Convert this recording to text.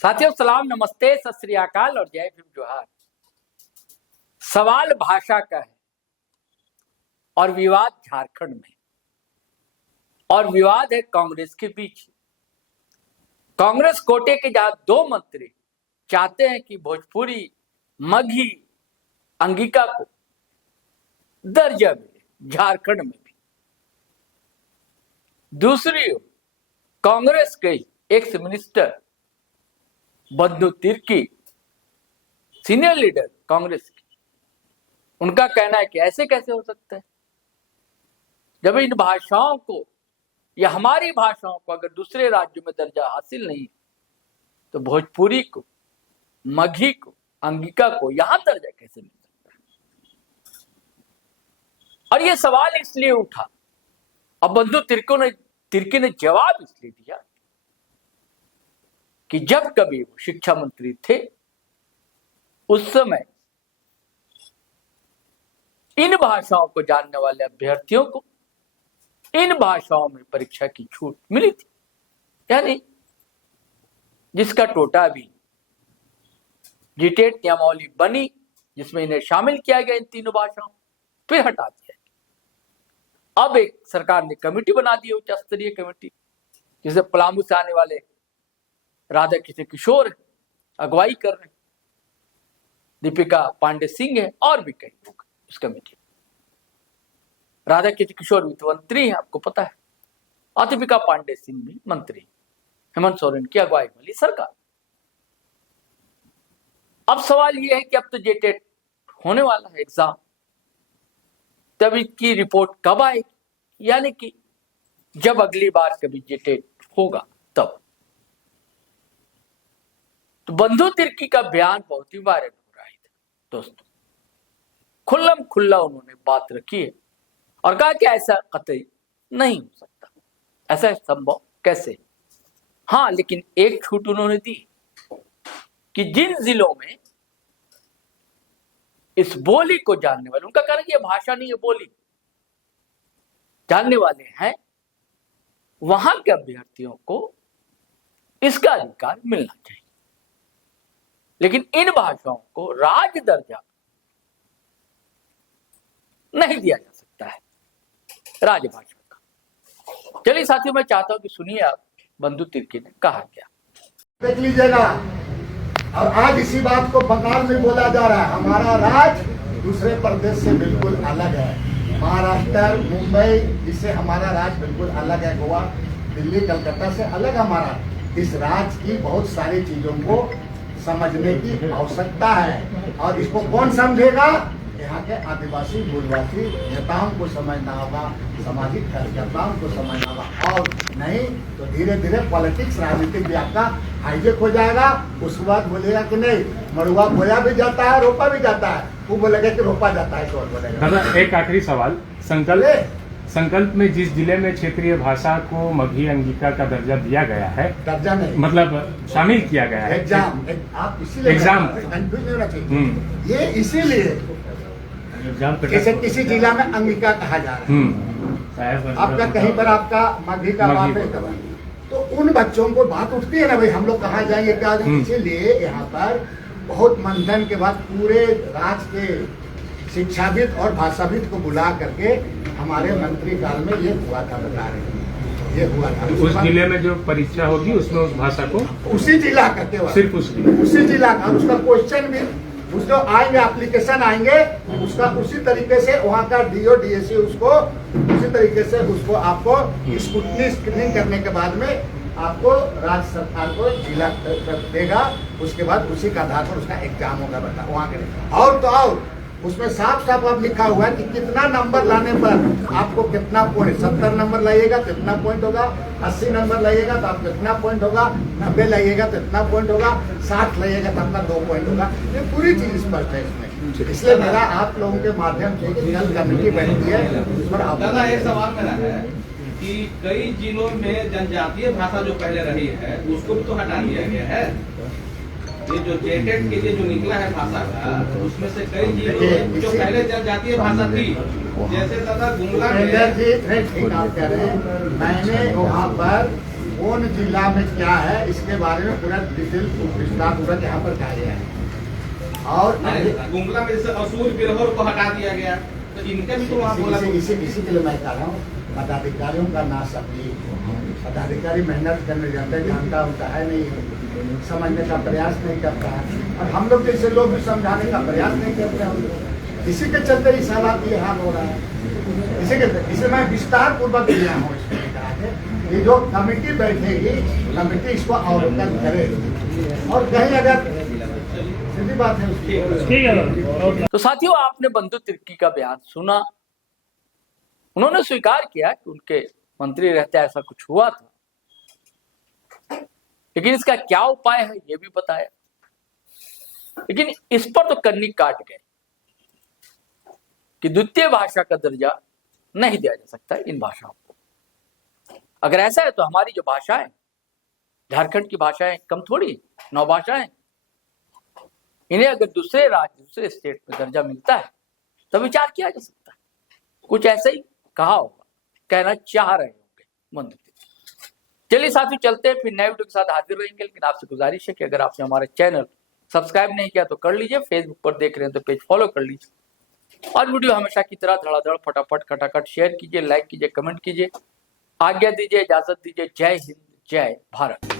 साथियों सलाम, नमस्ते, सत श्री अकाल और जय भीम जोहार। सवाल भाषा का है और विवाद झारखंड में, और विवाद है कांग्रेस के बीच। कांग्रेस कोटे के जहां दो मंत्री चाहते हैं कि भोजपुरी मगही अंगिका को दर्जा मिले झारखंड में भी, दूसरी ओर कांग्रेस के ex minister Bandhu Tirkey, senior leader Congress की, उनका कहना है कि ऐसे कैसे हो सकता है जब इन भाषाओं को या हमारी भाषाओं को अगर दूसरे राज्यों में दर्जा हासिल नहीं तो भोजपुरी को, मगही को, अंगिका को यहां दर्जा कैसे मिल सकता है। और यह सवाल इसलिए उठा, अब बंधु तिर्की ने जवाब इसलिए दिया कि जब कभी वो शिक्षा मंत्री थे उस समय इन भाषाओं को जानने वाले अभ्यर्थियों को इन भाषाओं में परीक्षा की छूट मिली थी, यानी जिसका टोटा भी जीटेट नियमावली बनी जिसमें इन्हें शामिल किया गया इन तीनों भाषाओं, फिर हटा दिया। अब एक सरकार ने कमेटी बना दी, उच्च स्तरीय कमेटी, जिसे पलामू से आने वाले राधा किशोर अगुवाई कर रहे हैं, दीपिका पांडे सिंह है और भी कई लोग उस कमेटी। राधा किशोर वित्त मंत्री है, आपको पता है, और दीपिका पांडे सिंह भी मंत्री, हेमंत सोरेन की अगुवाई वाली सरकार। अब सवाल यह है कि अब तो जेटेट होने वाला है एग्जाम, तब इसकी रिपोर्ट कब आएगी, यानी कि जब अगली बार कभी जेटेट होगा तब। तो बंधु तिर्की का बयान बहुत ही वायरल हो रहा है दोस्तों, खुल्लम खुल्ला उन्होंने बात रखी है और कहा कि ऐसा कतई नहीं हो सकता, ऐसा संभव कैसे। हाँ, लेकिन एक छूट उन्होंने दी कि जिन जिलों में इस बोली को जानने वाले, उनका कहना कि यह भाषा नहीं है बोली, जानने वाले हैं, वहां के अभ्यर्थियों को इसका अधिकार मिलना चाहिए। लेकिन इन भाषाओं को राज दर्जा नहीं दिया जा सकता है, राजभाषा का। चलिए साथियों, मैं चाहता हूं कि सुनिए आप बंधु तिर्की ने कहा क्या। देख लीजिएगा, और आज इसी बात को बंगाल में बोला जा रहा है, हमारा राज दूसरे प्रदेश से बिल्कुल अलग है। महाराष्ट्र, मुंबई, इससे हमारा राज बिल्कुल अलग है। गोवा, दिल्ली, कलकत्ता से अलग हमारा। इस राज की बहुत सारी चीजों को समझने की आवश्यकता है, और इसको कौन समझेगा? यहाँ के आदिवासी मूलवासी नेताओं को समझना होगा, सामाजिक कार्यकर्ताओं को समझना होगा, और नहीं तो धीरे धीरे पॉलिटिक्स, राजनीतिक भी आपका हाईजेक हो जाएगा। उसके बाद बोलेगा कि नहीं, मड़ुआ बोया भी जाता है, रोपा भी जाता है, वो बोलेगा कि रोपा जाता है, तो बोलेगा। दादा, एक आखिरी सवाल, संकल्प में जिस जिले में क्षेत्रीय भाषा को मगही अंगिका का दर्जा दिया गया है, दर्जा नहीं मतलब शामिल किया गया है एग्जाम, आप इसीलिए एग्जाम कंफ्यूज होना चाहिए, ये इसीलिए जैसे किसी जिला में अंगिका कहा जा रहा है, आपका कहीं पर आपका मगही का बात है, तो उन बच्चों को बात उठती है ना, भाई हम लोग कहाँ जाएंगे क्या। इसीलिए यहाँ पर बहुत मंथन के बाद पूरे राज्य के शिक्षाविद और भाषाविद को बुला करके हमारे मंत्री काल में ये हुआ था, बता रहे हैं, ये हुआ था। उस जिले में जो परीक्षा होगी उसमें उस भाषा को उसी जिला का केवल, सिर्फ उसी जिला का, उसका क्वेश्चन भी उसको आएंगे, एप्लीकेशन आएंगे, उसका उसी तरीके से वहाँ का डीओ डीएससी उसको उसी तरीके से उसको आपको स्क्रूटनी करने के बाद में आपको राज्य सरकार को जिला देगा। उसके बाद उसी का आधार पर उसका एग्जाम होगा, बता वहाँ के। और तो और उसमें साफ साफ अब लिखा हुआ है कि कितना नंबर लाने पर आपको कितना पॉइंट, 70 नंबर लाइएगा तो इतना पॉइंट होगा, 80 नंबर लाइएगा तो आपको इतना पॉइंट होगा, 90 लाइएगा तो इतना पॉइंट होगा, 60 लाइएगा तो आपका 2 पॉइंट होगा। ये पूरी चीज स्पष्ट है इसमें। इसलिए मेरा आप लोगों के माध्यम से कल कमेटी बैठती है, उस पर आप। दादा, एक सवाल मेरा है कि कई जिलों में जनजातीय भाषा जो पहले रही है उसको भी तो हटा दिया गया है। ये जो जेटेट के लिए जो निकला है भाषा का, उसमें से कई जिलों में जो पहले जनजातीय भाषा थी, जैसे दादा गुमला में मैंने वहाँ पर कौन जिला में क्या है इसके बारे में पूरा डिटेल विस्तार यहाँ पर कहा गया है। और गुमला में जैसे असूर बिरहोर को हटा दिया गया, तो इनका भी तो वहाँ बोला। इसी के लिए मैं कह रहा हूँ, पदाधिकारियों का ना समझी, पदाधिकारी मेहनत करने जाते हैं, जानता होता है नहीं, समझने का प्रयास नहीं करता है, और हम लोग जैसे लोग भी समझाने का प्रयास नहीं करते हैं। इसी के चलते इस हालात ये हाल हो रहा है। इसे मैं विस्तार पूर्वक लिया हूँ इसमें कहा कि ये जो कमेटी बैठेगी, कमेटी इसको अवलोकन करे, और कहीं अगर सीधी बात है उसकी। तो साथियों, आपने बंधु तिर्की का बयान सुना। उन्होंने स्वीकार किया कि उनके मंत्री रहते ऐसा कुछ हुआ था, लेकिन इसका क्या उपाय है ये भी बताया। लेकिन इस पर तो कन्नी काट गए कि द्वितीय भाषा का दर्जा नहीं दिया जा सकता है इन भाषाओं को। अगर ऐसा है तो हमारी जो भाषाएं, झारखंड की भाषाएं कम थोड़ी, 9 भाषाएं, इन्हें अगर दूसरे राज्य, दूसरे स्टेट में दर्जा मिलता है तो विचार किया जा सकता है। कुछ ऐसे ही कहा होगा, कहना चाह रहे होंगे बंधु। चलिए साथियों, चलते हैं, फिर नए वीडियो के साथ हाजिर रहेंगे। लेकिन आपसे गुजारिश है कि अगर आपने हमारे चैनल सब्सक्राइब नहीं किया तो कर लीजिए, फेसबुक पर देख रहे हैं तो पेज फॉलो कर लीजिए, और वीडियो हमेशा की तरह धड़ाधड़ फटाफट खटाखट शेयर कीजिए, लाइक कीजिए, कमेंट कीजिए। आज्ञा दीजिए, इजाजत दीजिए। जय हिंद, जय भारत।